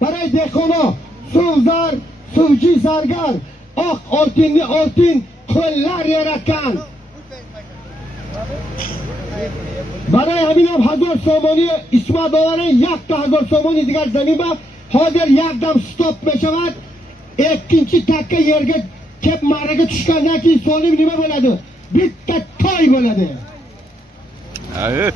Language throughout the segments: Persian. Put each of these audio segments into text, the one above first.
برای دهقانا سوزار سوجی زرگر آق oltinni oltin qo'llar yaratgan. برای همین هم 1000 سومانی اسم دارن 1000 سومانی دیگر زمین با hozir یک دم stop میشود. ikkinchi takka yerga kep maraga tushgandan keyin so'lim nima bo'ladi? Bitta to'y bo'ladi. Evet.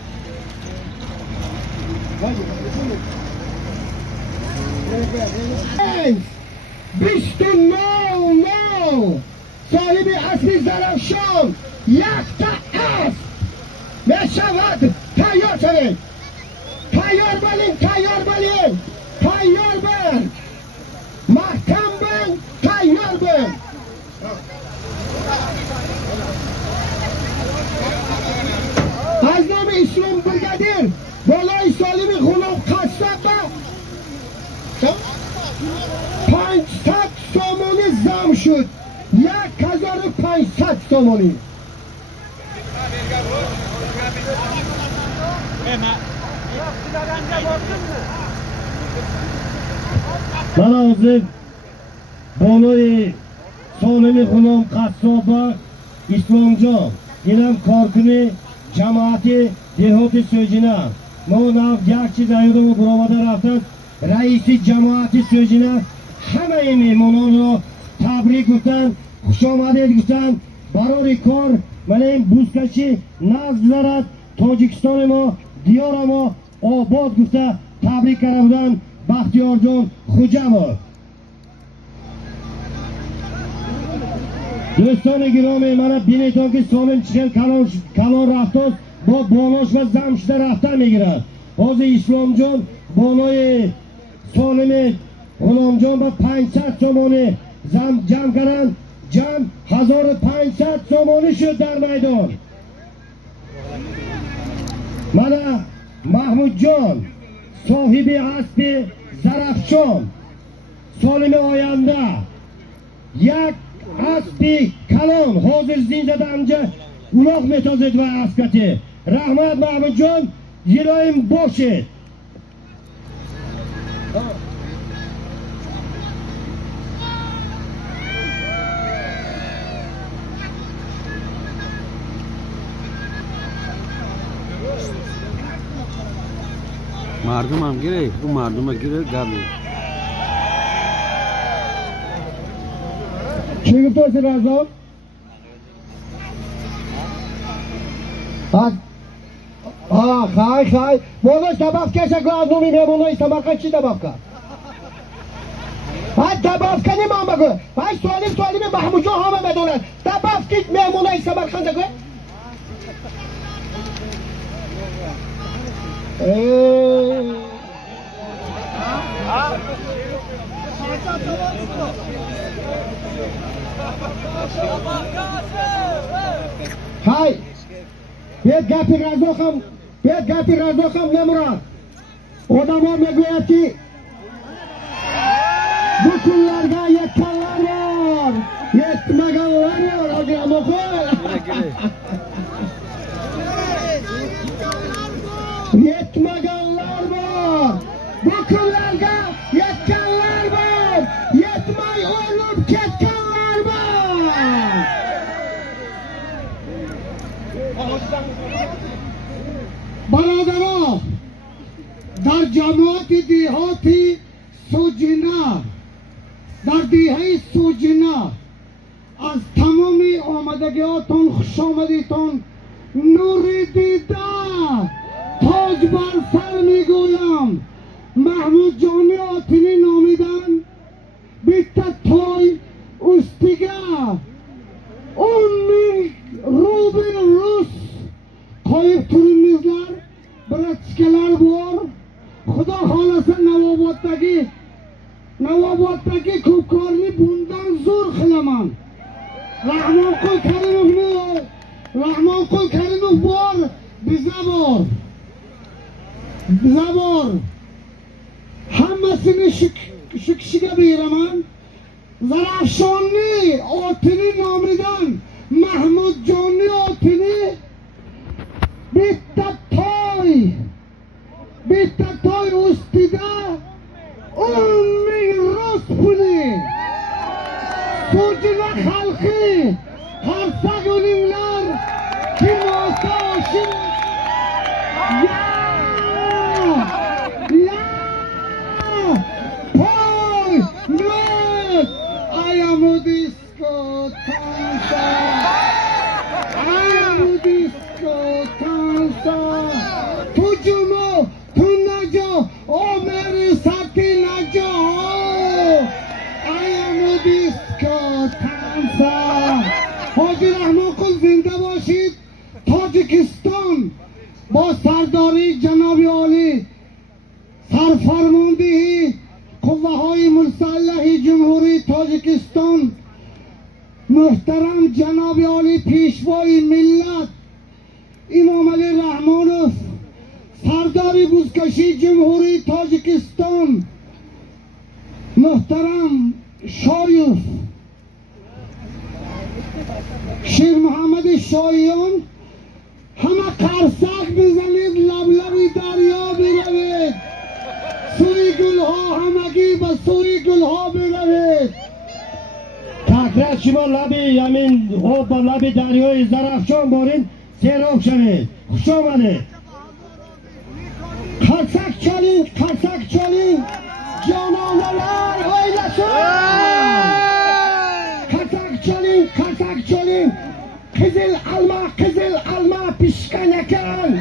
Bistun no. Sahibi asli Zarafşon yakta as. Meşavad tayyor şevin. Tayyor bo'lin. Tayyor bo'l. Mahkam bo'l, tayyor bo'l. از نام اسلام برگدیر بالای سالمی غلام قصب 500 سومانی زم شد 1500 سومانی من حاضر بالای سالمی غلام قصب اسلام جان اینم کارکنی جماعتی دهات سوجینه ما نف یک چیز ایدم و براواده رفتن رئیسی جماعتی سوجینه همه این میمونان را تبریک گفتن خوش آمدید گفتن برای کار من این بوسکشی نزد دارد تاجیکستان ما دیار ما آباد گفته تبریک کرده بودن بختیار جان خوجه دوستان گرامی من بینیتان که سالم 40 کلان رفتاست با بالاش و زمشده رفتن میگیرد حاضر اسلام جان بالای سالم غلام جان با 500 سومانی جمع کردن جمع 1500 سومانی شد در میدان من محمود جان صاحب اسب زرفشان سالم آینده یک اسبی کلان حاضر زین زده همجا اولاغ میتازد و اسکتی رحمت محمود جان گرایم باشید مردم هم گیره اون مردم هم گیره قبلی چی گفت رضا؟ خای بالاش تباف کشه که از نومی میمونای سمرقند چی تباف کرد؟ تباف کنی من بگو سوالی محمود جان همه بدونن تباف کش میمونای سمرقند بگو های بیاد گپی رزاقم نمراد آدم ها میگوید که بکنلرگا یکنلر یار یتمگنلر یار آگه اما yetmaganlar bor bu kunlarga yetganlar bor yetmay o'lib ketganlar bor برادران در جماعت دیهاتی سوجینه در دیهه سوجینه از تمام آمدگیاتون خوش آمدیتون نوری دیده تاج بر سر میگویم محمود جانی آتینی نامیدن بیتا توی استیگه 10.000 روبل روس قایب تورینیزler براتسکلر بار خدا خالصا نوابادتگی کوبکارنی بوندن زور خلمان رحمان قول کریموف بار bize var hammasini shu kishiga beraman Zarafshonni otini nomidan Mahmud jonni otini bitta toy ustida تاجکستان محترم جناب عالی پیشوای ملت امام علی رحمانوف سرداری بزکشی جمهوری تاجکستان محترم شایف شیر محمد شایان همه قرصک بزنید لبلبی دریا بروید سوی گلها همگی به سوی گلها بروید تکرار شما لبی همین خوب با لبی دریای زرافشان بارین سیراب شوید خوش آمده قرصک چالین جانانالار آیلسون قرصک چالین قزل alma pişkan eken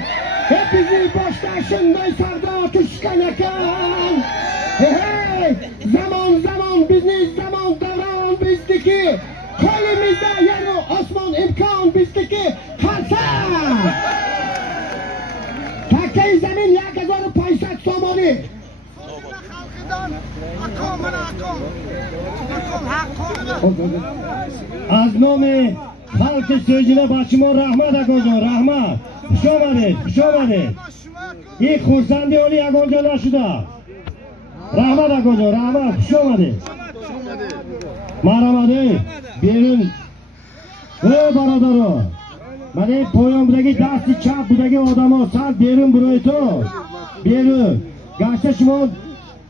hepimizi baştaşında sarda tuşkan eken hey zaman bizni zaman davran bizdeki kolimizde yer osman imkan bizdeki kalsa takkay zemin yakazarı paysak somali از نام خلق سوجینه با شما رحمت اگانجان رحمت خوش آمدید این خورسندی اولی اگانجان نشده رحمت اگانجان رحمت خوش آمدید مرحمت بیرون برادران من این پایان بودگی دستی چپ بودگی آدم ها سر بیرون بروی تو بیرون گشته شما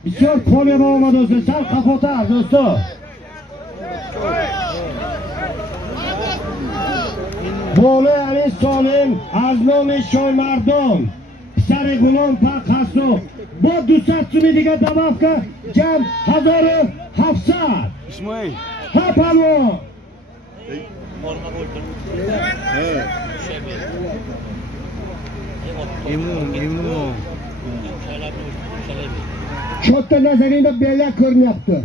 بسیار پالی با آمده هستید سر خفاتر دوستا بالای امین سالم از نام شای مردم سر غلام پاک هستو با 200 سومی دیگه دواف که جمع 1700 اسماعیل ها پلوان ایمون Çotta nazarında belak görünüyordu.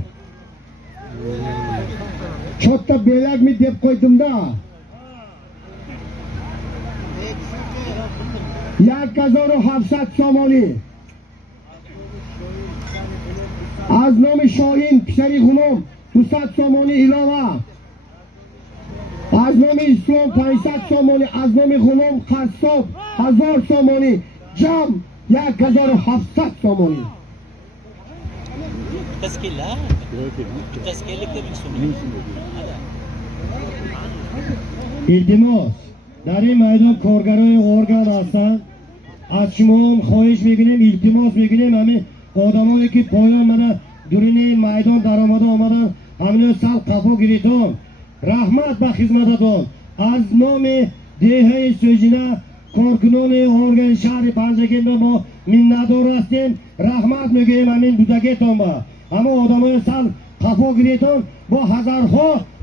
Çotta belak mı deyip koydum da. 1700 somali. Az nomi Şahin Pişari Hunum 200 somali ilava. Az nomi İslam 500 somali. Az nomi Hunum Kassab 1000 somali. Cam 1700 somali. تسکیل التماس در این میدان کارگرای ارگان هستند از شما هم خواهش میکنیم التماس میکنیم همه آدمایی که پایان مده درون این میدان در آمدن همین سال قفا گریتان رحمت به خدمتتان از نام دیه سوجینه کارکنان ارگان شهر پنجگین ما منتدار هستیم رحمت میگیم همین بودگیتان با همه آدمای سال قفا گریتان با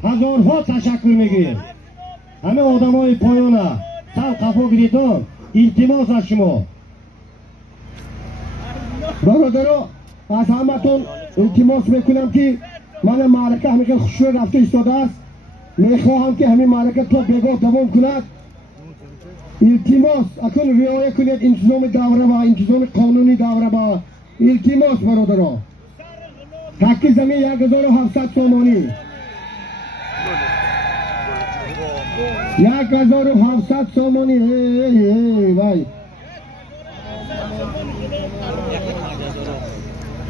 هزارها تشکر میگیم همه آدمای پایانه سال قفا گریتان التماس از شما برادرها از همتون التماس میکنم که من معرکه همین خوشوی رفته ایستاده است میخواهم که همین معرکه تا بگاه دوام کند التماس اکنون رعایه کنید انتظام دوره با انتظام قانونی دوره با التماس برادرها حق زمین 1700 سامانی 1700 سامانی وای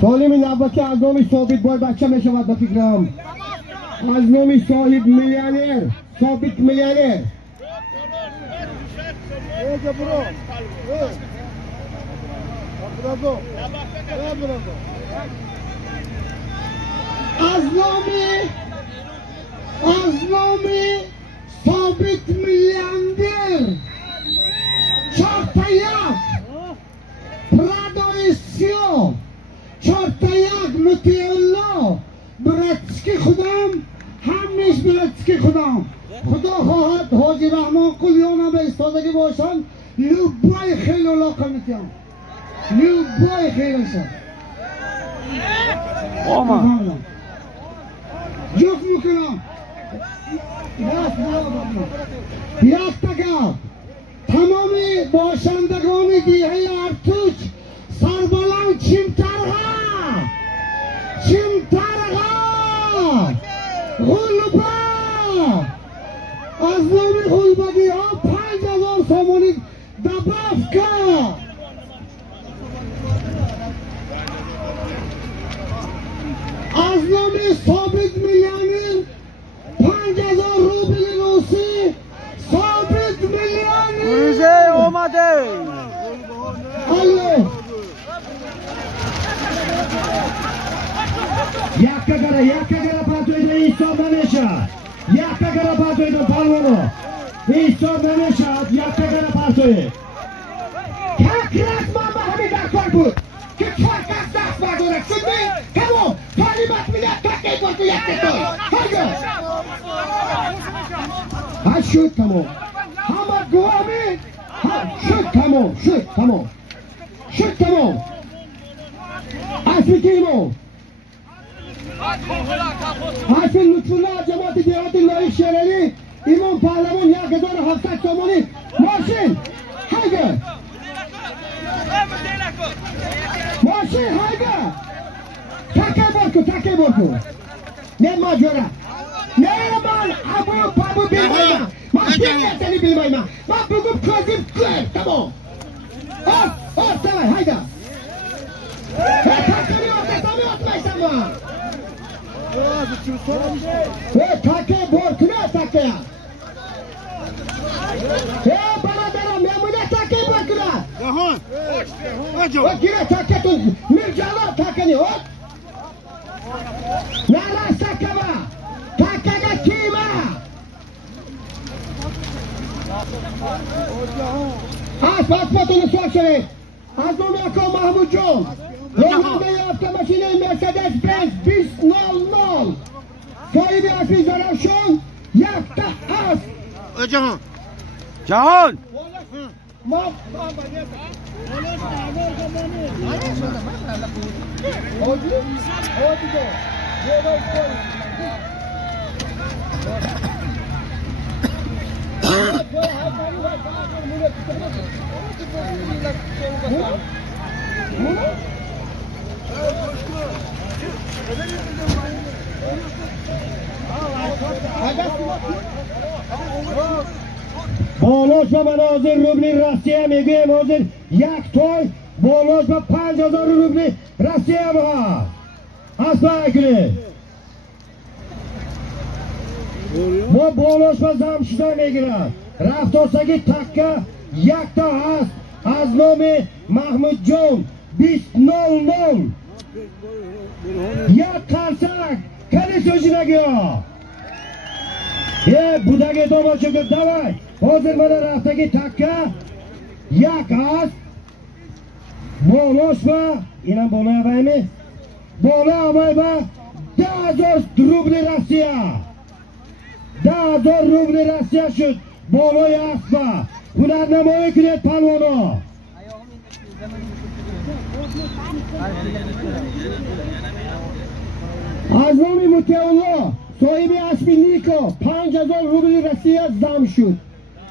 سالم نباشه از نام ثابت باید بچه میشود به فکرم از نام صاحب میلیونر ثابت میلیونر از نام ثابت میلیونر چارتایک پرادای سیاه چارتایک مطیعالله براتسکی خودم همیش براتسکی خودم خدا خواهد حاجی رحمان قلیانا به استادگی باشن لوبای خیلی علاقه میتیم لوبای خیلی شد جوک میکنم یک تگه تمامی باشندگان دیه ارتوچ سربلند چمترها G'ulba! Az nomi g'ulbagi 5000 so'mlik dabavka! Az nomi Sobit Milyaning 5000 rubl ro'si Sobit Milyaning! G'uruze omade! Allo! Yakka gara patoyda Iso Mamesha. Yakka gara patoyda palvono. Iso Mamesha yakka gara patoy. Takrat mama hamid dakor بود که فرقت دست برداره شدی تمام تعلیمات میده تکی بود تو یک کتای هاگه ها شد تمام همه گوامی شد تمام اصلی تیمو اصلی لطفالله جماعت دیهات لایق شهرانی ایمان پهلوان 1700 تومانی ماشین هاگه ماشین هاگه تکه برکو نه ماجورا نه من ابو بیلمایما من بیلیتنی بیلمایما من بگم کازیم کل تمام سوای هاگه تکه میوته اتمیشم من تکه برکو نه تکه برادرم میمونه تکه برکو نه Jahon! گیره تکتون میرجالا تکنی نه سکما تکه کیما پاسپورتون سوال شوید از نومی اکا محمود جون راننده یافته ماشین مرسدس بنز 2000 صاحب اسمی زرافشان یک تا است Jahon! Jahon! ما بالاش به مناظر روبلی رسیه میگویم حاضر یک توی بالاش به 5000 روبلی رسیه ما اصلا کنید ما بالاش به زمشده میگیرم رفتارسگی تکه یک تا هست از نام محمود جون 2000 یک قرصک کلی سوشی نگیا یه بودگی داما چکر دوای حاضر من رفتگی تکه یک هست بالاش با اینم بالا اوایمه بالا اوای با 10,000 روبل رسیه 10,000 روبل رسیه شد بالای هست با هنرنمایی کنید پلوانا از نامی متعالله صاحب اسمی نیکا 5,000 روبل رسیه زم شد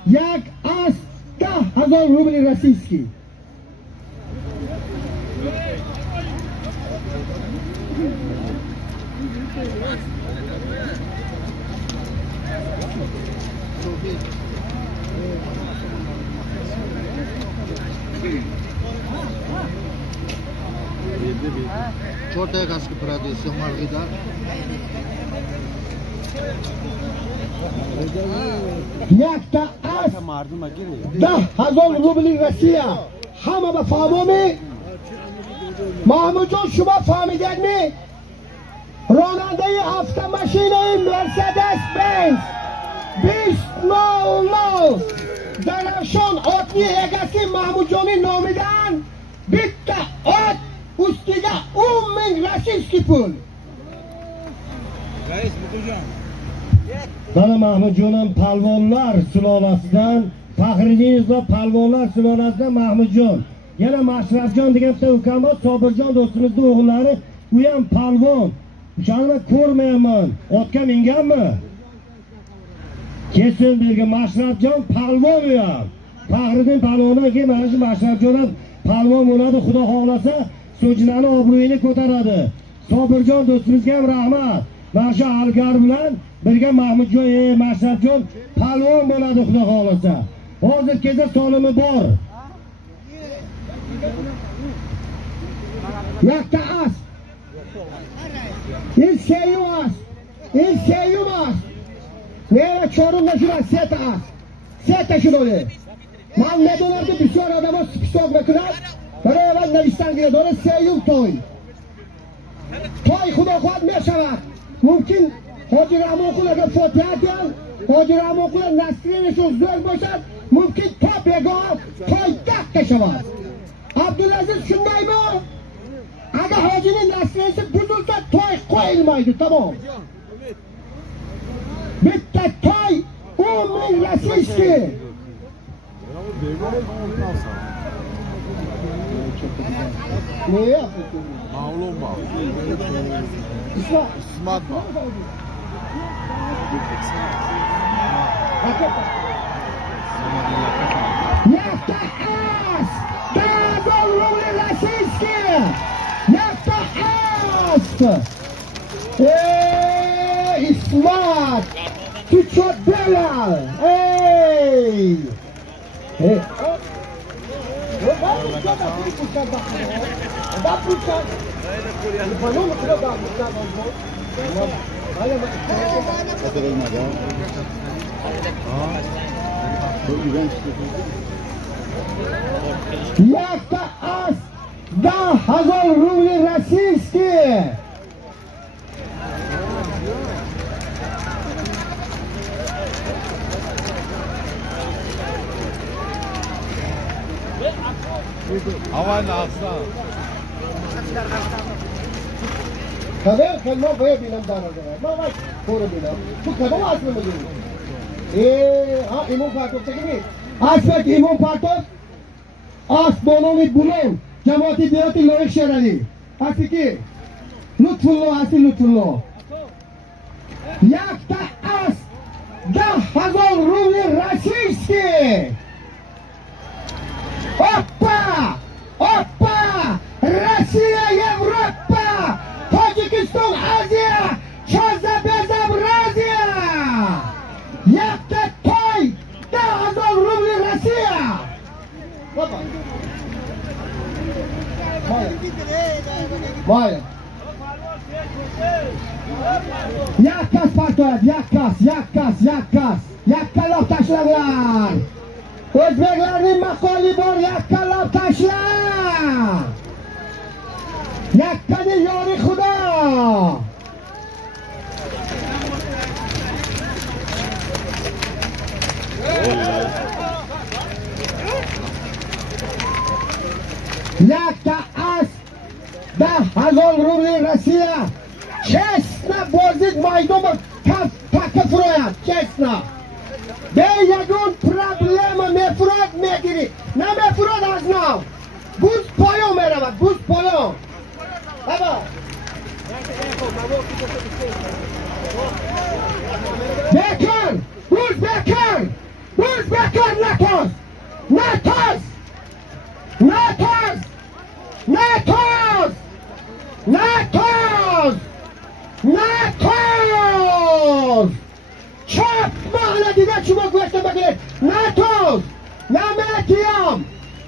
یک از 10,000 روبل رسیسکی छोटे घास के प्रदेश से मर्गिदा یک تا از مردم گیره 10,000 روبل رسیه همه به فهمومی محمود جان شما فهمیدید می راننده هفته ماشین مرسدس بنز 2000 درخشان آتنی اگسی محمود جانی نامیدن بیتا آت استیگه من رسیسکی پول بله محمود جونم پلوانlar sülalasidan Faxriddinov va palvonlar sülalasidan Mahmud Jon. Yana Mashrafjon degan bitta ukam bor, Sobirjon do'stimizning o'g'illari, u ham palvon. O'shani ko'rmayman. Otga minganmi? Kesin bergan Mashrafjon palvon u ham. Faxriddin palvoni keyin mana shu Mashrafjon ham palvon bo'ladi, Xudo xohlasa So'jinani obro'yini ko'taradi. Sobirjon do'stimizga ham rahmat. mana shu Algar bilan birga Mahmudjon, Mashratjon palvon bo'ladi xudo xolasa. Hozir keza sonimi bor. Yakta as. Il seyu as. Il seyu as. Neye Çorum'da şuna set as. Set şurada. Man ne dolardı bir sürü adama spistok bekler. Böyle evvel Nevistan gidiyor. Doğru seyu toy. Toy xudo xohlab meşavat. Mümkün Hacı Rahmi okulada fotoğrafyan. Hacı Rahmi okulada Nasri'nin şu zor boşat. Mümkün top egal. Toy tak keşavat. Abdülaziz şunday mı? Aga Hacı'nın Nasri'si buzulsa toy koyulmaydı, tamam. Bitti toy. Umrin Rasiski. Ne yapıyorsun? Mağlum var. İsmat. İsmat var. Yakta as! Dazol Rumli Rasiski! Yakta as! İsmat! Tüçot Belal! Ey! Hey! Yakta as da Hazol Rumli Rasiski. Havan aslan. Kadar kalma boya bilam dana da. Ma bak koru bilam. Bu kadar aslı mı diyor? Ha İmam Fatih çekimi. Asfak İmam Fatih. As bonomi bulan. Cemaati diyati loyuk şerali. Asiki. Lütfullah asi lütfullah. Yakta as. Da Hazol Rumli Rasiski. Hoppa! Hoppa! Rusya, Avrupa! Tojikiston, Aziya! Chozabezab, Rossiya! Yakta toy! Da Hazol Rumli Rossiya! Maya. Yakkas partoyat, yakkas. Yakkalab tashlanglar. O'zbeklarning maqoli bor, yakkalab tashla. Yakkani yori xudo. Yakka as da Hazol Rumli Rossiya. Честно бозит майдома така фроят, честно. Беягун проблема мефрод мегири. Не мефрод аз знам. Буз поён меравад, буз поён. Аба. Bekar! Буз bekar! Буз bekar natoz! Natoz! Natoz! Natoz! Natoz! Natoz! Çöp mahallediğine çubuk göstermek gerek. Natoz! Nametiyam!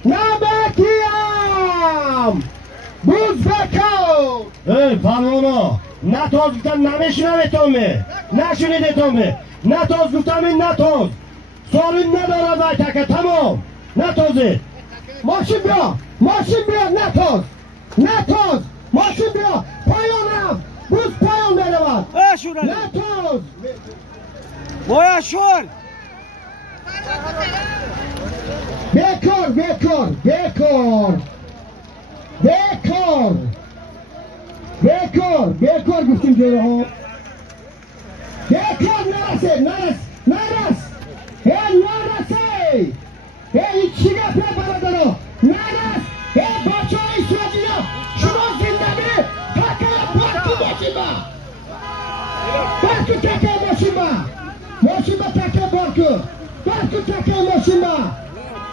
Nametiyam! Buz bekar! Ey palvona! Natoz guftam nameshina betami! Nashuni detami! Natoz guftami natoz! Sorin nedorad aytaka tamom! Natozi! Maşin bia! Maşin bia natoz! Natoz! Maşin bia! Payon raf! Buz payon beraber! Natoz! Boya şur. Bekar, bekar, bekar. Bekar. Bekar, bekar guftum diyor ha. Bekar neresi? Neres? Hey neresi? Hey içine preparadaro. Neres? Hey bahçeyi sürecine. Şunu zindemi. Takaya parkı başıma. Parkı takaya başıma. Başıma takaya parkı. Parkı takaya başıma.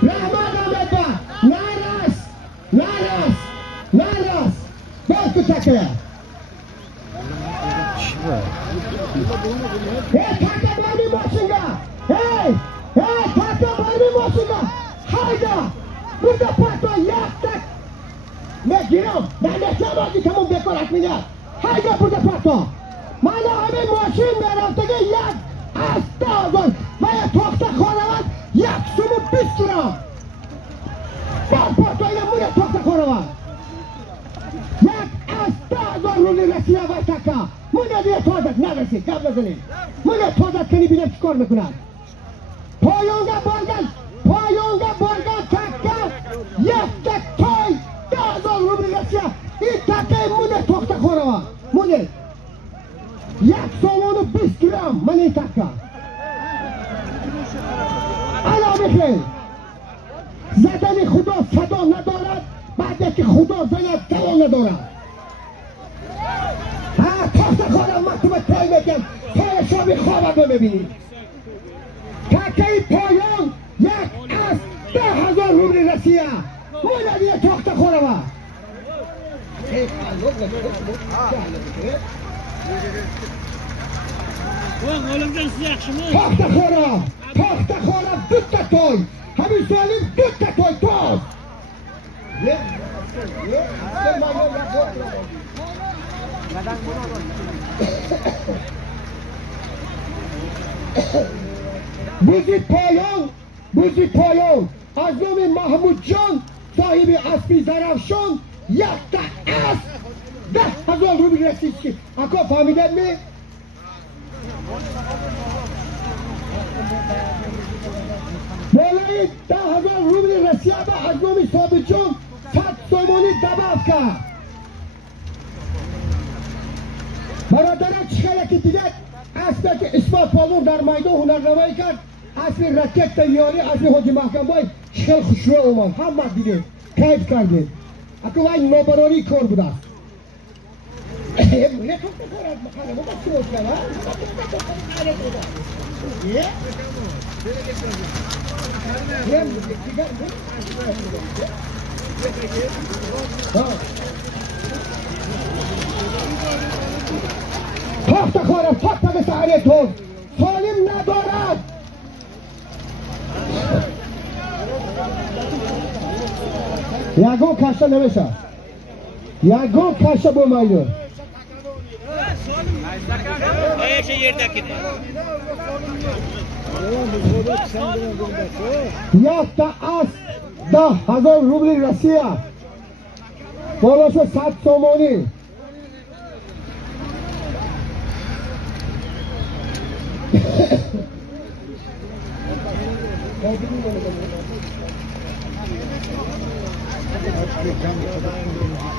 Rahman Ahmet'e. Naras. Parkı takaya. Hey, taka barmi moshinga. Hey, taka barmi moshinga. Hayda. Burada patron yaktak. Ne girom? Ben ne zaman tamam bekar atmayacağım. Hayda burada patron. Mana abi moshin meraftaga yak. Astagfir. Maya to'xta qoraman. Yak sumi 20 gram. Bor patronga buni to'xta qoraman. Yak astagfir ruli Rossiya va taka. Buni diye tozat neresi? Kablasini. Buni tozat kini bilan chikor mikunadi. Poyonga borgan taka. Yakta toy. Dazol ruli Rossiya. Taka buni to'xta qoraman. Buni yak somoni 20 gram. Mana taka. علا بخیر زدن خدا صدا ندارد بعد که خدا زند صدا ندارد تخت خانم مکتوب تای میگم تای شامی خوابم رو ببینید تکه پایان یک از 10,000 روبل روسیه مولوی تخت خانم تخت خانم To'xta xo'rab bitta to'y. Habib Solim bitta to'y to'z. Buzi poyon. Az nomi Mahmudjon, sahibi asbi Zarafshon, yakta as 10,000 rubl rasitski. Aka fahmidinmi? بالای 10,000 روبل روسیه به از نام ثابتجان 100 سومانی دبافکا برادران چیکار که دیگه اصلا که اثبات پالون در میدان هنرنمایی کرد اصلی رکت تیاری اصلی حاجی محکم بای خیلی خوشرو اومد همه دیگه کیف کرده اکو وای نابراری کار بوده است نه تو بخورد مخانه ما چی میکنه تخت خارم تخت به سهره تو سالم ندارد یگون کشته نمیشه یگون کشته با مایدون ایشه یردکی نه یک تا از 10,000 روبل روسیه بالاش 100 سومانی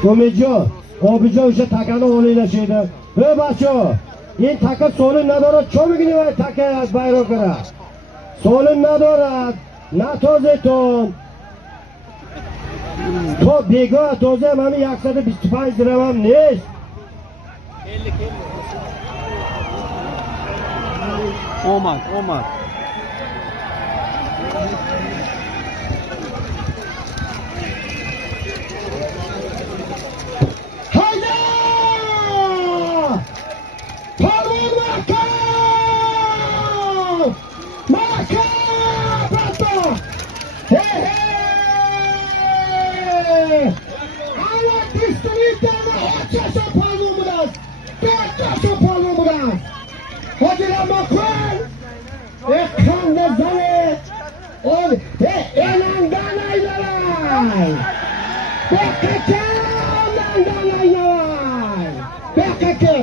Tomijo, Obijo o'sha takani o'ylashaydi. Ey bacho, این taka so'lin ندارد چه میگی وای taka از bayroq kira so'lin ندارد نتازتون تو بیگاه تازه هم همین 125 درهم هم نیست اومد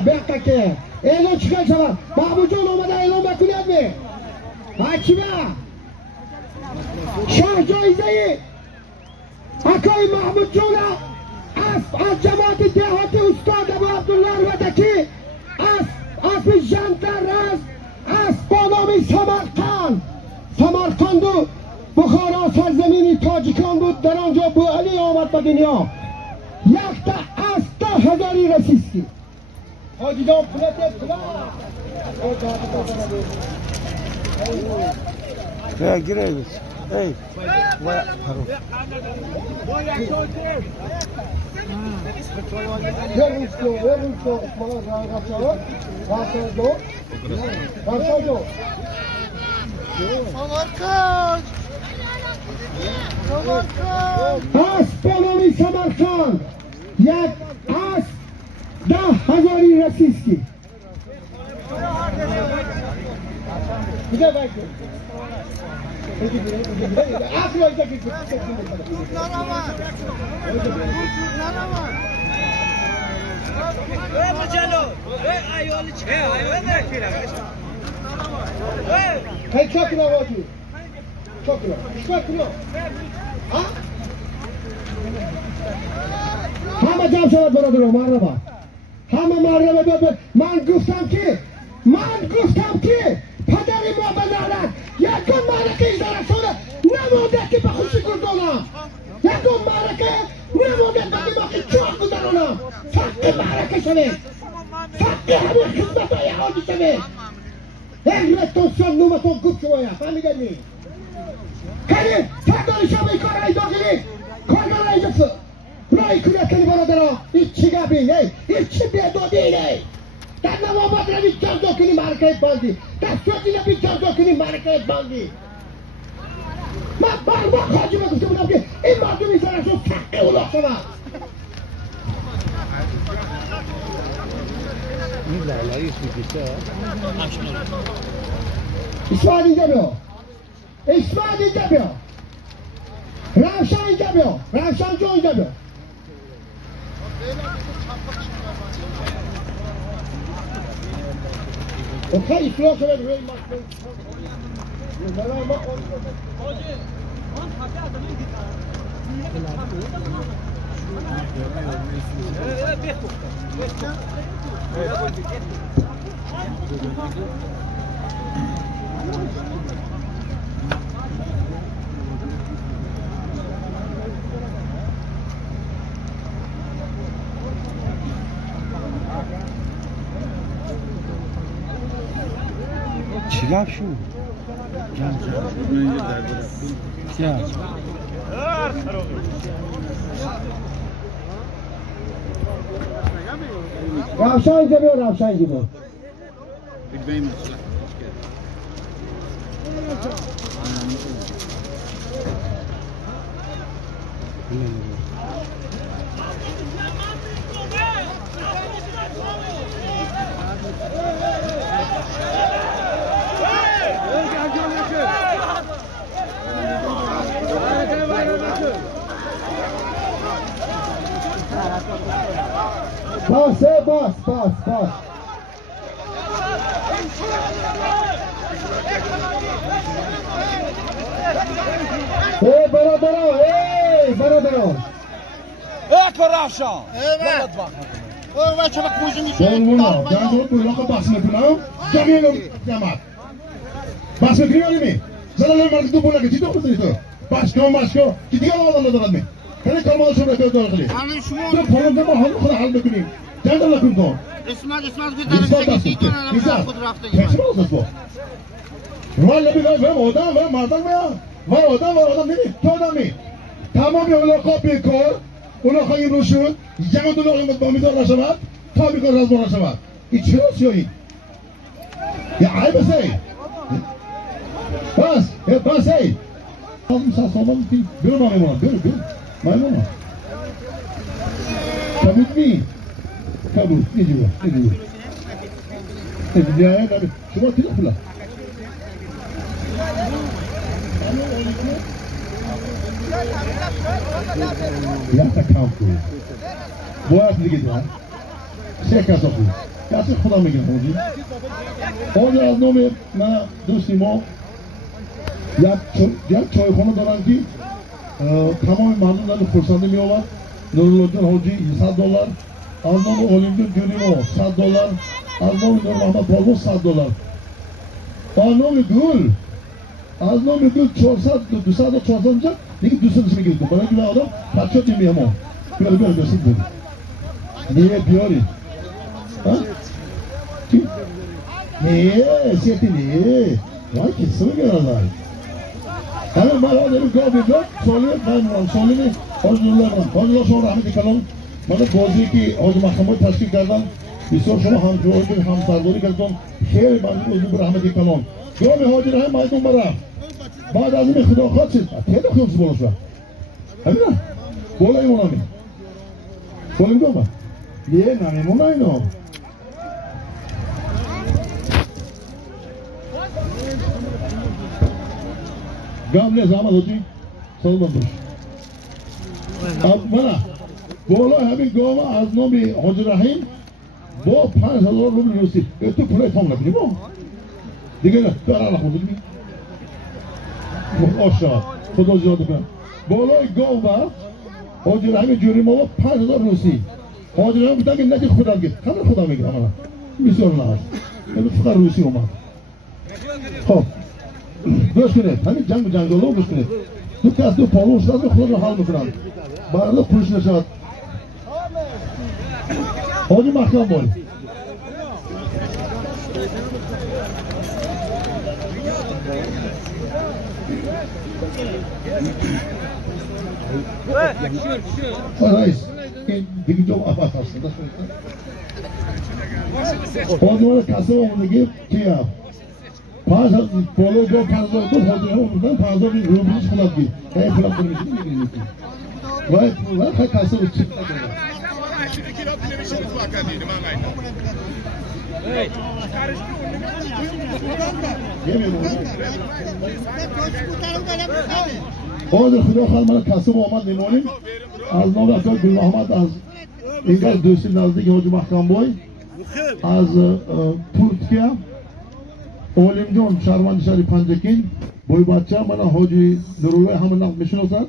بقکه اعلان چیکار شود محمود جان آمده اعلان بکنید می حکیمه شاه جایزه اکای محمود جان از جماعت دهات استاد ابو عبدالله الودکی اسب جنتر از با نام سمرقند و بخارا سرزمین تاجیکان بود در آنجا بو علی آمد به دنیا یک تا از 10,000 رسیستی حاجی جان پولت گیره Ey. Vay paro. از بانوی سمرخان یک از 10,000 رسیسکی بگه باید çok kilo var diyor. Çok kilo. Çok kilo. Ha? Hamma jam şöyle beraber marraba. Hamma marraba beraber. Man guftam ki paderi muhabbetler. Yakın maraka izara sonra ne muhabbet ki bakışı kurdona. Yakın maraka ne muhabbet ki çok kurdona. Sakın maraka şöyle. Sakın hadi hizmet ayağı şöyle. Ehlet tosyon numaton gufçoya. Fahmiden mi? Kani fadari şabi koray dogili. Koray jıfı. Ray kürekeni baradara. İçi gabi ne? İçi bedo değil ne? Tanna muhabbetler bir can dokini markayı baldi. Tasyotiyle bir can dokini markayı baldi. Bak hacıma kıstım buna ki imadun insana şu sakı ulaşsana. İsmail inemiyor. İsmail inemiyor. Ravşan inemiyor. Ravşancı inemiyor. Okay, İsmail şöyle bir maçın. Çilap şu. Gel. Ravşan inemiyor, Ravşan inemiyor. Bas. Hey baradaro. Eko Ravşan. Evet. O ve çabuk kuzum Ben bunu, ben de bu loka basını bunu. Camiyelim cemaat. Basını kırıyor mi? Zaten market tu buna geçti dokuz itu. Başka. Gidiyor olanlar da mı? Hani kalmalı şurada kötü oldu. Hani şu Bu programda mı hal bekliyorum. Canım lakım to. İsmail bir gitti ki fotoğrafta gibi. Kaçma olsun bu. Ruhayla bir var oda var mardan mı ya? Var oda ne? Toda mı? Tamam bir loka bir kor. Uno hayır ruşu. Yaman da lokma bamida ulaşamaz. Tabii ki razı ulaşamaz. İçiyoruz yoyin. Ya ayıp şey. Bas hey. Aldım sağ soldan bir maymun. Maymun. Tabii mi? Kabul. Ne diyor? Ne diyor ya? Şu var tilak pula. Ya da kampu. Bu hayat bir gidiyor. Şeka soku. Kaçı kula mı gidiyor? Orada az nomi na dostimo. Ya çoy konu dolan ki tamam mağdurlarını fırsatlamıyorlar. Nurluddin Hoca $100. Alnavı Olimpik Günü'nü $100. Alnavı Nur Mahmut Bolbo $100. Alnavı Gül. Alnavı Gül çorsa, dışarıda çorsanca ne düsün dışına girdi. Bana gibi adam parça demiyor ama. Böyle desin dedi. Niye diyoruz? Ha? Kim? Niye? Siyeti niye? Vay ki sıvı görürler. همه من آدمی گاه بیدار سالی حاجی شما رحمت کلام من بازی که حاجی محمد تشکیل کردم بسیار شما هم سرداری کردم خیلی ممنون از این رحمت کلام گاه حاجی رحم مردم برم بعد از این خدا خواد شد تیدا خیلی بالا شد همین بالا ایمون همین بالا میگم لیه نمیمون اینو قبل زمان هستی سلام باش. اولا بالا همین گاوا از نام حاجی رحیم با 5000 روبل رسید. تو پول تام نکنی با. دیگه نه تو الان خودت می. آشا خدا زیاد کنه. بالای گاوا حاجی رحیم جوری ما 5000 رسید. حاجی رحیم بودن که نتی خدا گیر. خدا میگیره من. بسیار نه. من فقط روسی اومد. خب گوش کنید همین جنگالو گوش کنید تو کس تو پالون شد خود رو حال میکنن برای پولش نشد حاجی محکم باید رئیس این دیگه جو افاس هست حاجی من کسی آمدگی کیا 5000 بالا گفت 5000 تو حاضر هم بودن 5000 روبلیش خلاف گیر این خلاف کنمیشی میگیرید ولی خیلی کسی رو چیپ نکنید حاضر خدا خواهد من کسی با آمد میمونیم از نام اکار گل محمد از اینگاه دوستی نزدیک حاجی محکم بای از ترکیه اولیم جان شهروند شهری پنجکین بای بچه من حاجی نرولای همه نقد میشناسد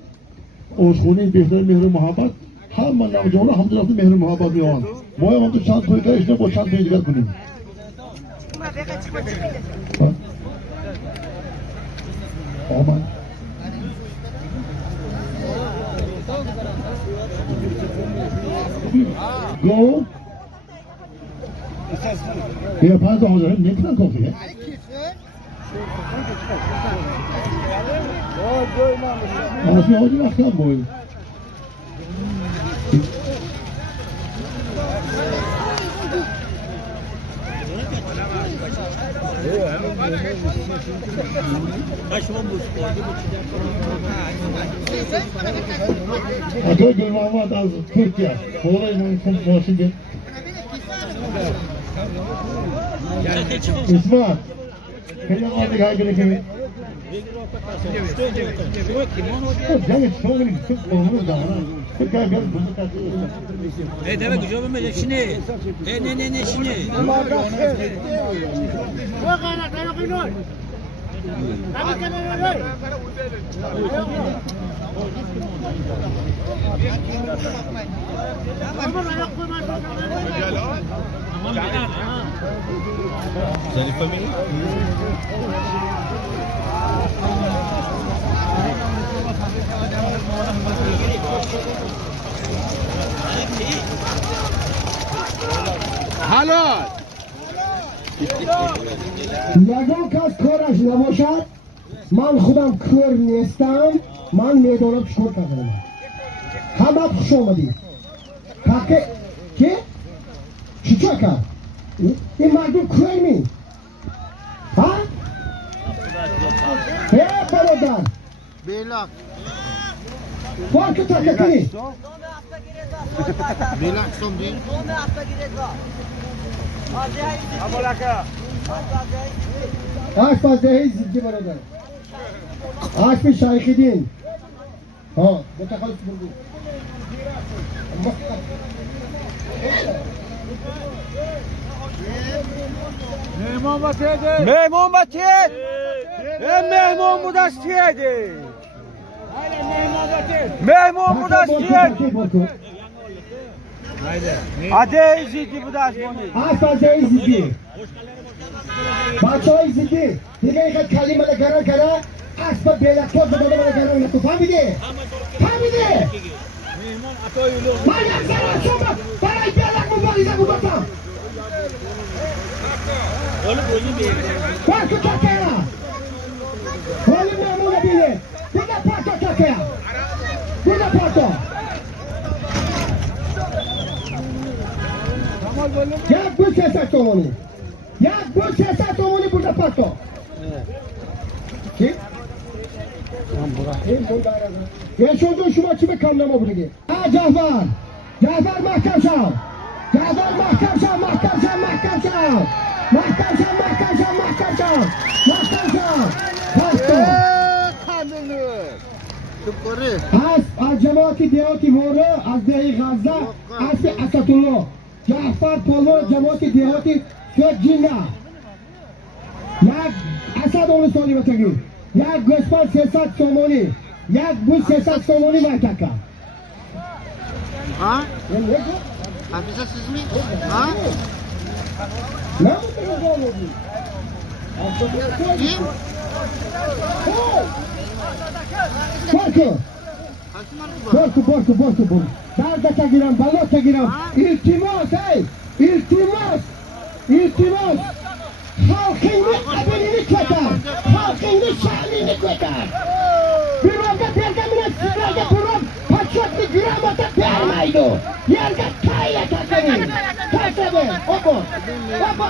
آشخونی بهتر مهر محبت هم من نقد جوانا هم رفته مهر محبت میوان باید هم تو چند توی کرش نه با چند توی دیگر کنیم آمد گو یه 5000 نمیتونن کافیه آسمی حاجی محکم باید اکای گل محمد از ترکیه خورای من خون باشید اسمت خیلی آقا دیگه های گلی که جنگ چطور گلی که قرمون دارم فکر که بیاد بزرگ کرده دمه کجا بمیده شینه نه شینه حلال یگان کس کارش نباشد من خودم کار نیستم من میدانم چکار کردم همه خوش آمدید که که چی کرد این مردم کار می ها برادر بیلاک که تاکتی بیلاک سوم دین آشپزدهی زیدی برادر آشپز شایخی دین ها متخلص بردو مهمان باتید مهمان بودستیده مهمان بودستید عده زیدی بودست بونید آشپزدهی زیدی بچه های زیدی دیگه اینقدر کلیم من گران کرده اسب بیلکتور بوده من گران نکن فهمیده؟ من یک زنان شما برای بیلک مباریزه بودم باید که تکیه حالی مهمون بینه یک بود 300 تومانی. یک بود 300 تومانی burada پاکو. چی؟ یه شونجو شما چی به کامنامه بودی؟ جعفر جعفر محکم شو جعفر محکم شو محکم شو محکم شو محکم شو محکم شو محکم شو محکم شو از جماعتی دیهاتی وره از دهی غزه از اسدالله جعفر پالو جماعتی دیهاتی سوید جینه یک اسد اون سالی بتگی یک گوسفند 300 تومانی یک بوز 300 تومانی مرککه ها؟ حافظه siz mi? Ha? نه بودی Kim? Borku. Darda tagirem, balot tagirem. İltimas, İltimas. Halkını abonini köter. Halkını şanını köter. Bir orada pergamine sizlerde kurum. Paçotlu güramata vermeydi. Yerge kayla takayın. Tasabe, oku. Oku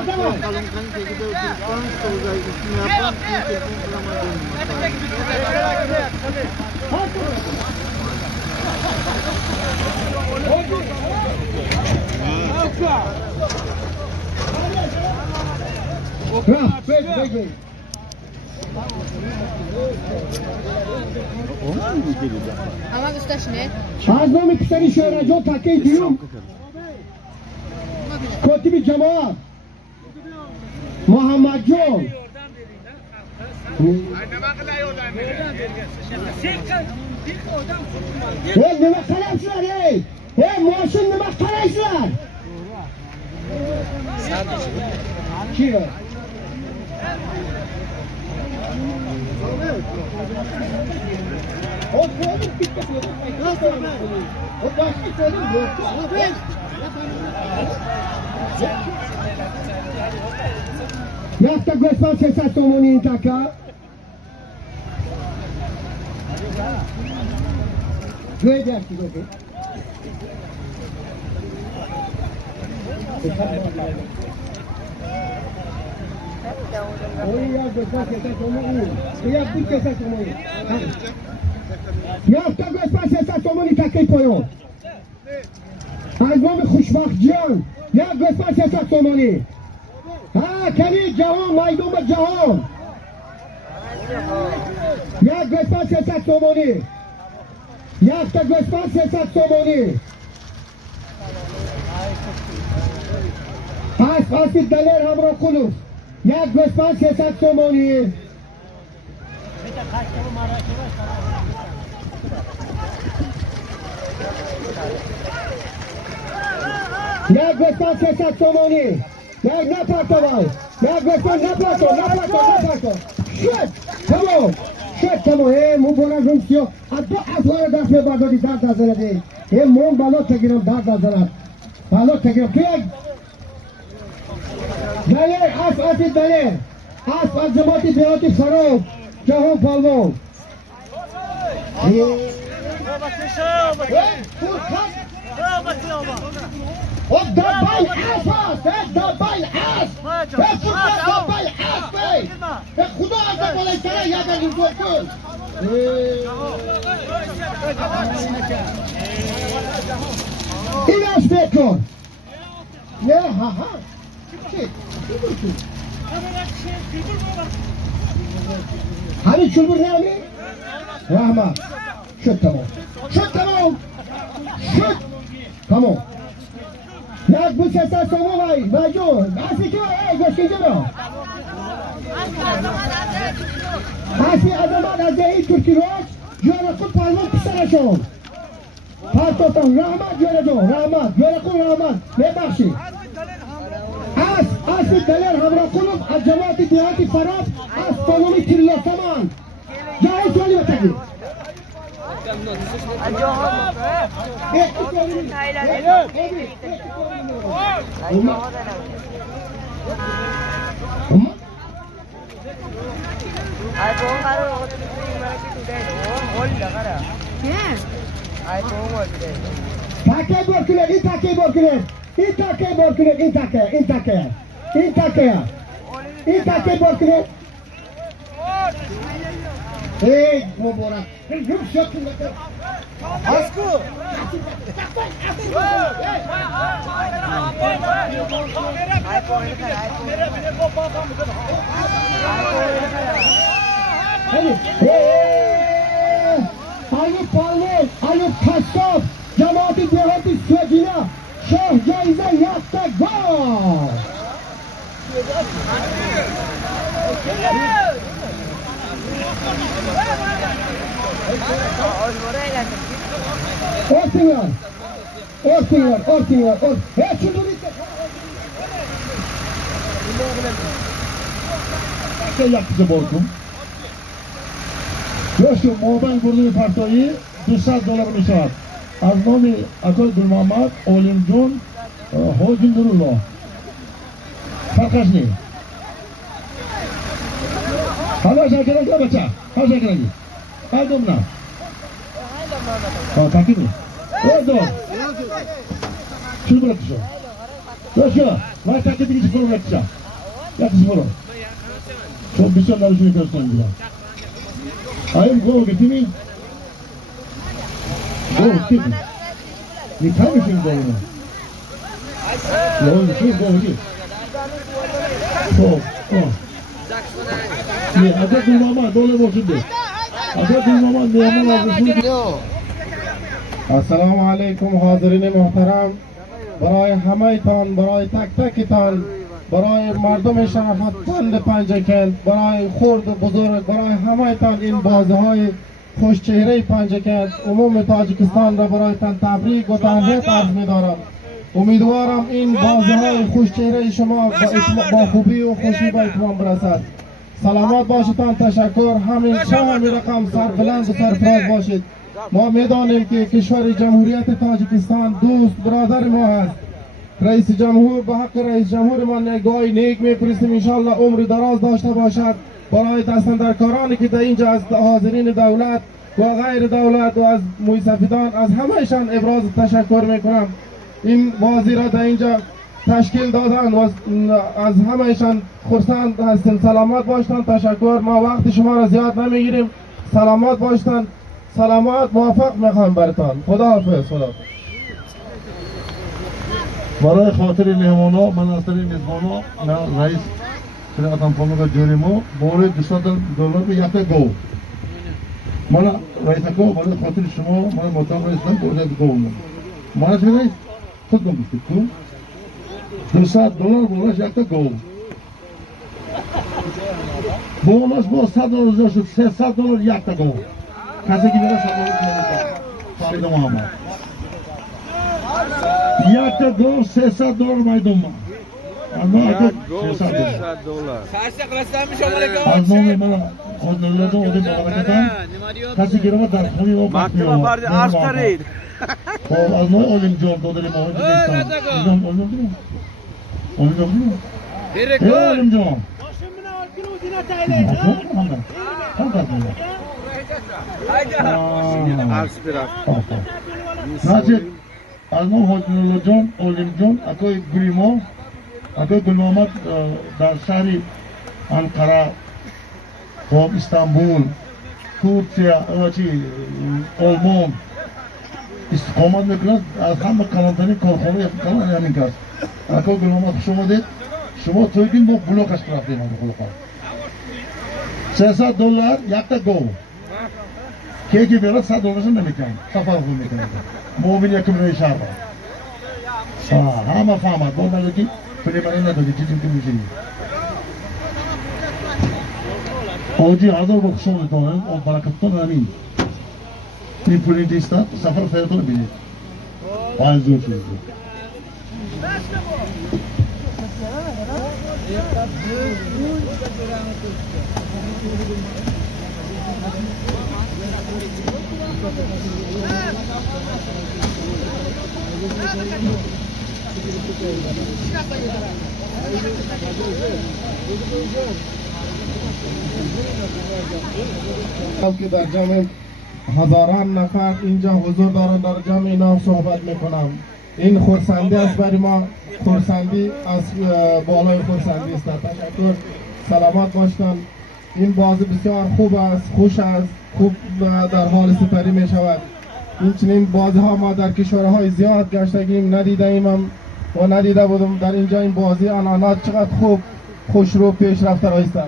zaman. Kalınkan tekide oturursan solda üstüne yapan bir telefon Ama ustaş ne? Az mı piseni şöyle jo takayım diyorum. Kotibi cemaat. Muhammed John. Hey nima qalamsizlar hey? Hey mo'shin nima qaraysizlar? Kim? Yakta göçmen sesat somoni intaka. Göğe dersi göğe. Yakta göçmen sesat somoni takayı koyun. Azmam خوشبخت جان یا گوسفند 300 تومانی ها کمی جهان مایدوم جهان یا گوسفند 300 تومانی یک تا گوسفند 300 تومانی اسب دلیر همراه کنوس یک گوسفند 300 تومانی یک گوسفند 300 تومانی یک نپرتوال یک گوسفند نپرتو شد تمام مو برازم سیو ادو افوار دست به برداری درد نزنه دی مون بالا تگیرم درد نزنه بالا تگیرم که یک دلیر اسب دلیر اسب از جماعتی دیهاتی فراب جهان پالوان دبای اساس دبای اسب دبای اسب خدا از بالای سر یک از این کن این اسب بکن نه ها همین چلبور نمی رحمت شد تمام یک بود 300 تومان بایی باجو اصلی که گوشکی جمع اصلی ادامت از دهی ترکی روش جوانه خود پرمان پسرشون پرتوتان رحمت جوانه خود رحمت ببخشی اصلی دلیر همراه کنم از جماعت دیهاتی فراب از پانومی تیلا سامان جایی سوالی بتگی تاکی بور کنه این تاکه بار کنید، این تاکه بار کنید. ای مبارک روم شد اسکو Ayıp Parlı, Ayıp Kasap, Cemaati Devleti Sözü'ne Şah Caize yaptı gol! Ortingar. Hep şunu şey yaptı borkum. Şu mobil vurduğu partayı $200 misal. Az nomi Akoy Gulmamat, Olimjon, Hojin Durullo. Farkaş ne? Hala şarkılar da baca. Hala şarkılar. Aldım na. Takip mi? Oldu. Şunu bırakacağım. Şu. Var takip edici falan bırakacağım. Yakışı falan. Çok bir şeyler şunu göstereyim. Ayım go getirmeyin. Go getirmeyin. Ne tanışın golünü? Yok şu golü. Go. Ne adet bulmama dole boşundu. Adet bulmama ne yapalım? Assalamu alaikum hazirin muhtaram. برای همه تان، برای تک تک تان، برای مردم شرافتمند پنجکند، برای خرد و بزرگ، برای همه تان این بازی های خوشچهره پنجکند عموم تاجیکستان را برای تان تبریک و تهنیت عرض می‌دارم. امیدوارم این بازی های خوشچهره شما با خوبی و خوشی به اتمام برسد. سلامت باشید، تشکر. همیشه همین رقم سربلند و سرفراز باشید. ما میدانیم که کشور جمهوریت تاجیکستان دوست برادر ما است. رئیس جمهور به حق رئیس جمهور ما نگاهی نیک می‌فرستیم، انشالله عمر دراز داشته باشد. برای دستاندرکارانی که در اینجا از حاضرین دولت و غیر دولت و از موسفیدان از همهشان ابراز تشکر میکنم. این بازی را در اینجا تشکیل دادن و از همهشان خرسند هستیم. سلامت باشتن. تشکر. ما وقت شما را زیاد نمیگیریم. سلامت باشتن. سلامت موفق میخوام برتان. خداحافظ. برای خاطر مهمانا مناصر میزبانا من رئیس خدمت فامیل جوریمو باره $200 به یک گو. من رئیس کو برای خاطر شما من محترم رئیس باره گو. من چه رئیس خود گفتید تو $200 بونش یک گو. بونش با $100 شد $300 یک گو. کسی که میره $100 فرید محمد. یک گو $300 میدم. اما $300. از نام من خود نولده اولی مبارکتم. کسی که رو در خونی و بخمی و از نام اولیم جان دادر ماهی دستان. اولیم جان. Значит, Azman Hocnullah Olimjon, Akoy Gulimo, Akoy Gulmamat در شهر انقره و استانبول، ترکیه، آلمان استقامت میکنند. از همه کلانترین کارخانه کلان همین کس. Akoy Gulmamat شما دید، شما تویدین با بلوکش رفتیم $300 یک تا گو. که بیارد $100 نمیکنند. سفر خود میکنند. مومن یکم روی شهر همه فهمد با ملکی پلیمانی نداری چیزی که میشید آجی حضر بخشون دارم و برکتون همین این پولی دیستن سفر فیرتون بینید باید زور شد که در جمع هزاران نفر اینجا حضور دارند، در جمع اینا صحبت میکنم. این خورسندی است برای ما، خورسندی از بالای خورسندی است. تشکر، سلامت باشتن. این بازی بسیار خوب است، خوش است، خوب در حال سپری می شود. این چنین بازی ها ما در کشورهای زیاد گشتگیم، ندیده ایم و ندیده بودم. در اینجا این بازی آنانات چقدر خوب خوش رو پیش رفته است.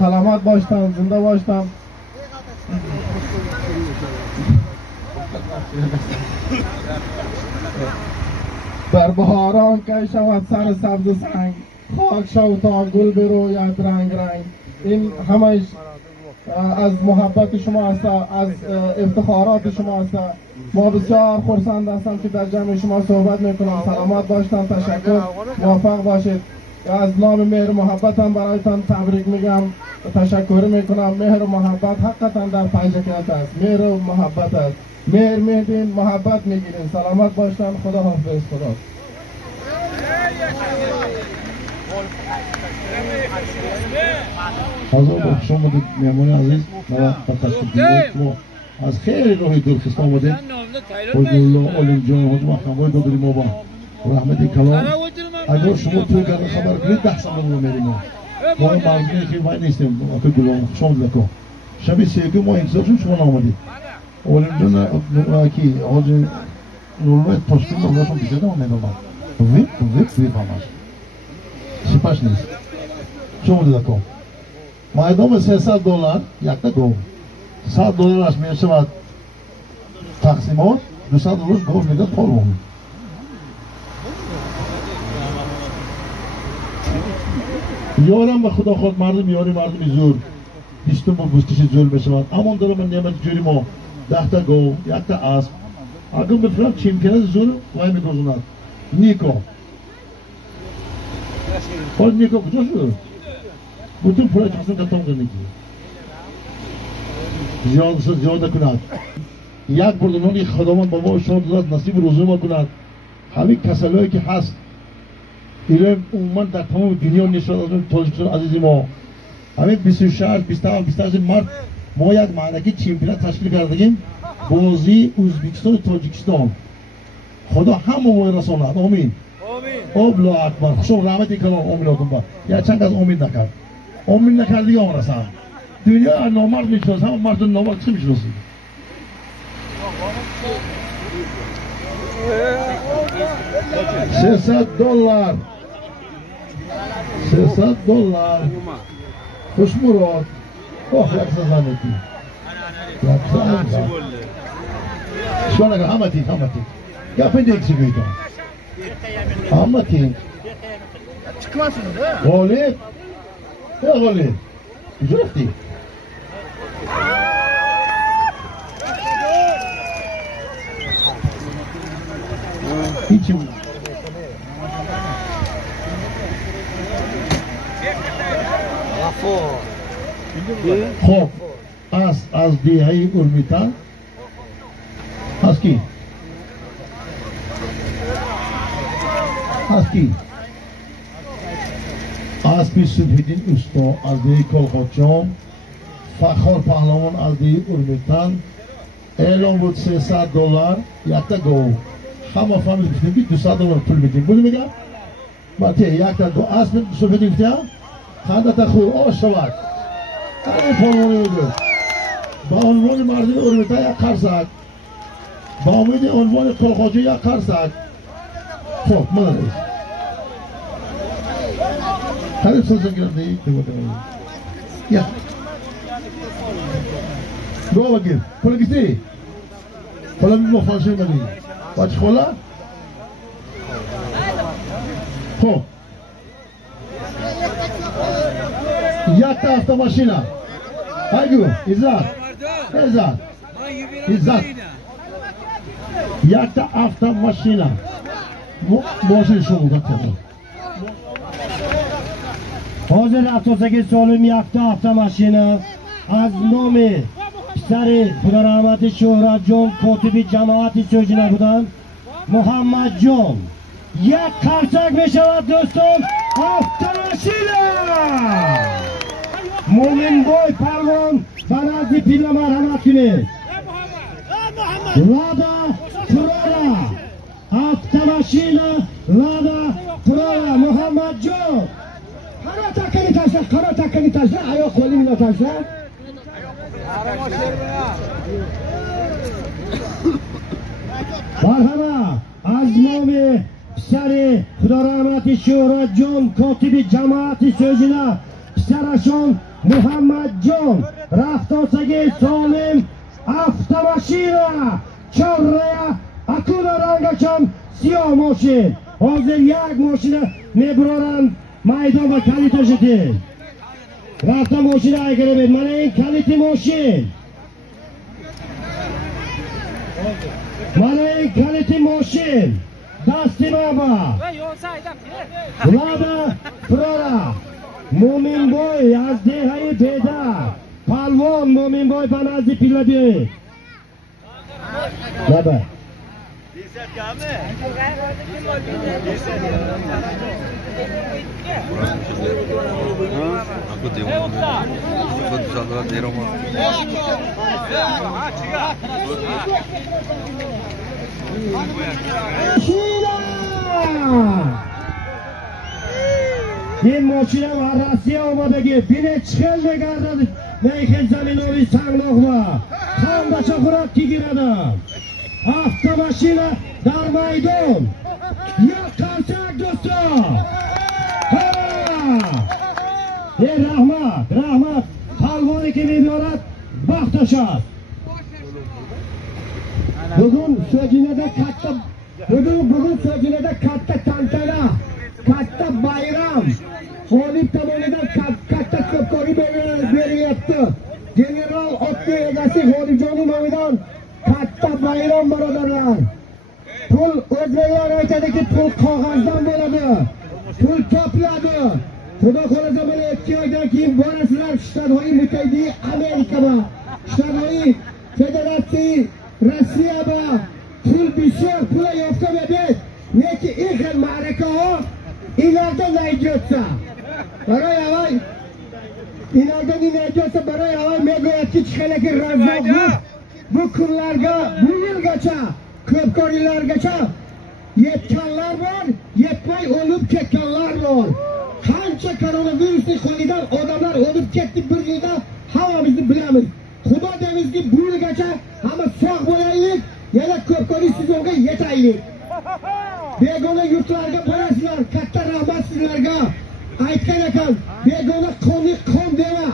سلامت باشتن، زنده باشتن. در بهاران که شود سر سبز سنگ، خاک شو تا گل بروید رنگ رنگ. این همش از محبت شما است، از افتخارات شما است. ما بسیار خرسند هستم که در جمع شما صحبت میکنم. سلامت باشتم، تشکر، موفق باشید. از نام مهر و محبت هم برایتان تبریک میگم و تشکر میکنم. مهر و محبت حقیقتا در پنجکت است، مهر و محبت است. مهر میدین، محبت میگیرین. سلامت باشتن، خدا حافظ. خدا حاضر با خوش آمدید میهمان عزیز. ما تشکر از خیلی راهی درخست آمدید. حضورالله علیم جان حاج محکم دادری ما با رحمت کلام. اگر شما تو گرد خبر کنید 10 سال رو میریم. ما مردمی خیلی وای نیستیم. آقای گلان خوش آمدید لکن. شب 3 ما انتظار شما نامدید. علیم جان کی حاج نورمت پشتون نورمتون بیزده و ندامد. ویپ همش. سپاش نیست. شما دیده کن مایدام $300 یک تا گوه $100 اش می شود تقسیمات $200 گوه میده پالون. یارم به خدا خود مردم یاری مردم زور هیچتون با گستش زور می شود. اما دارم من نعمت جوری ما 10 تا گوه 1 تا اسب اگر بفرم چیمپیون زور وای میگذاند. نیکو خود نیکو کجا شد؟ بودم پول چیزی کتام کنی که زیاد کند. یک بردنانی خداوند بابا شاد داد نصیب روزه ما کند. همین کسالایی که هست ایران عموما در تمام دنیا نشد از تاجیکستان عزیزی ما. همین 28 مرد ما یک معنکی چمپیونات تشکیل کردیم بازی ازبکستان و تاجیکستان. خدا همه ما رساند. آمین. الله اکبر. خوشم رحمت کلام. آمین آدم با یا چند از آمین نکرد. آمین نکردی آن رسند. دنیا نامرد میشناسه، همه مرد نامرد چه میشناسی؟ $300 خوش مراد. اوه یک زنیتی شما نگر همه تین گفت دیگه چی بیتون همه تین غالب یا غالب کجا رفتی؟ هیچی بود خب از دیهی ارمیتان از کی؟ از پی صبحیدین استا از دیهی کلخاتشان فخر پهلوان از دیهی ارمیتان اعلام بود $300 یک تا گو همه فهمید گفتیم که $200 پول میدیم. بودی میگم باته یک تا گو از پی صبحیدین گفتیم خنده تا خوب آش شود همین پالوانی بود با عنوان مردم ارمیتان یک قرصک با امید عنوان کلخاتشان یک قرصک. خب من رئیس خیلی سازن گرفته یا رو بگیر پول گیستی پولا بی مخالشه منی باچ خولا. خب یک تا هفته ماشینا بگو ایزاد یک تا هفته ماشینا ماشین شما دکتر حاضر افسوسگی سالم یک تا هفته ماشینه از نام پسر خدا رحمت شهرت جان کاتب جماعت سوجنه بودن محمد جان یک قرصک می شود دوستان. هفته ماشینه مومن بای پروان برازی پیلا مرحمت کنید لادا ترارا هفته taşla, qara takkani taşla, ayoq qo'lingni taşla. Marhaba, Azmomi, Pisari, Xudo rahmati Shuhratjon, kotibi jamoati so'zina, Pisarashon, Muhammadjon, Raftosaga Solim, avtomashina, Chorraya, Akuna Rangachon, Siyah mashin. Hozir yak mashina Nebroran maydon va kalit o'shiti. Rafta mashina aygirib, mana eng kaliti mashin. Mana eng kaliti mashin. Dastimaba. Lada Prora. Mo'minboy az dehai beda. Palvon Mo'minboy panazdi pillabi. Lada. Aku tengok. Aku salah terong. این ماشین و راستی آمادگی بینه چخل نگردد نیخل زمینوی سنگلاغ و خانده خوراک کی گیردم avtomashina در maydon یا qarsak do'stlar rahmat palvoni ki miborat baxtashar bugun So'jinada katta tantana katta bayram g'olib tomonidan katta ko'pkori berilyapti general otli egasi G'olibjonning nomidan katta bayram birodarlar. Pul o'zbeklar aytadiki pul qog'ozdan bo'ladi. Pul to'pladi. Xudo xohlasa mana 2 oydan keyin borasizlar Shtatnoyi Mutahida Amerikada. Shtatnoyi Federatsiya Rossiyada pul bisyor pul yofta bedet. Neki ihel ma'rakaho ileride найдется. Baroy avay ileride найдется baroy avay megoyatga chiqanaki razzoq bu kunlarga, bu yilgacha, ko'pkorilargacha yetganlar bor, yetmay o'lib ketganlar bor. Qancha koronavirusning qo'lidan odamlar o'lib ketdi bir yilda hammamizni bilamiz. Xudo demizki bu yilgacha hamma sog' bo'laylik, yana ko'pkori sizonga yetaylik. Begona yurtlarga borasizlar, katta rahmat sizlarga. Aytgan ekan, begona qoni qon dema,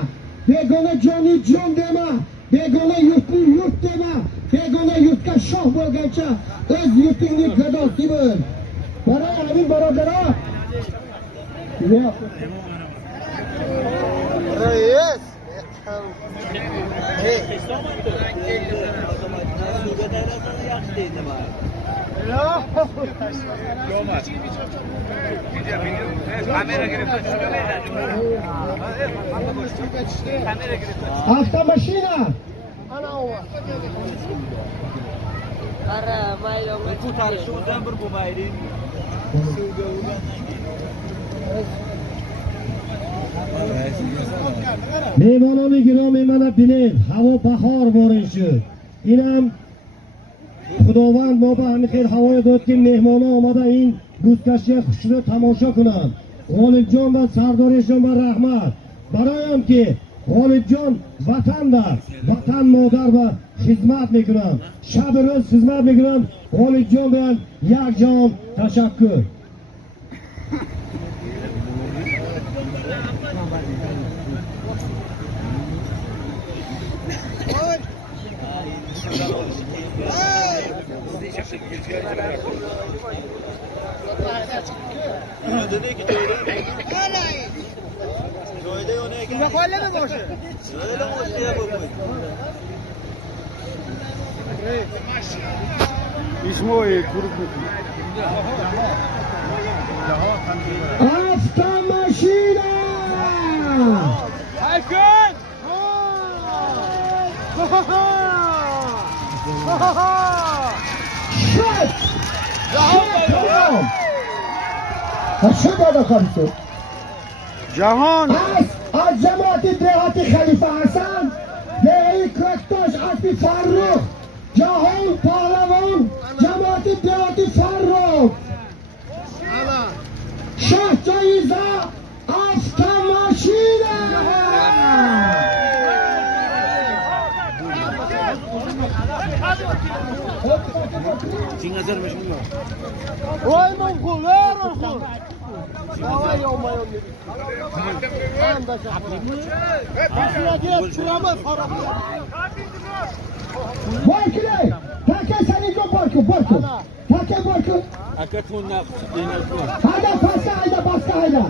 begona joni jon dema. Begona yurtni yurt dema, begona yurtga shoh bo'lgancha o'z yurtingning gadosi bo'l. Baroy amin birodarlar. Rais. Avtomashina. Ana o. Ara maydon Ko'tarishdan bir bo'lmaydi. Mehmonlarning giromi mana bilin, havo bahor bo'lishi. Inam Xudovand moba hamxir havoya o'tgan mehmonlar omada in guzgashga xushni tomosha kunam. G'olibjon va Sardorjon va rahmat. Baroyam ki G'olibjon vatandar, vatan modar va xizmat mikunam. Shabiroz xizmat mikunam. G'olibjon bilan yakjon tashakkur. Avtomashina! Aykun! Shot! Tamam. Jahon! Az jamoati dehati Xalifa Hasan, Dehai Ko'ktosh Asli Farruh, Jahon Pahlavon, jamoati dehati Farruh. Shoh joyiza avtomashina! Vay mongol, ver mongol. Davay olmayan dedi. Anda Barkı, Take senin yok Barkı. Take Barkı. Hayda pasta hayda.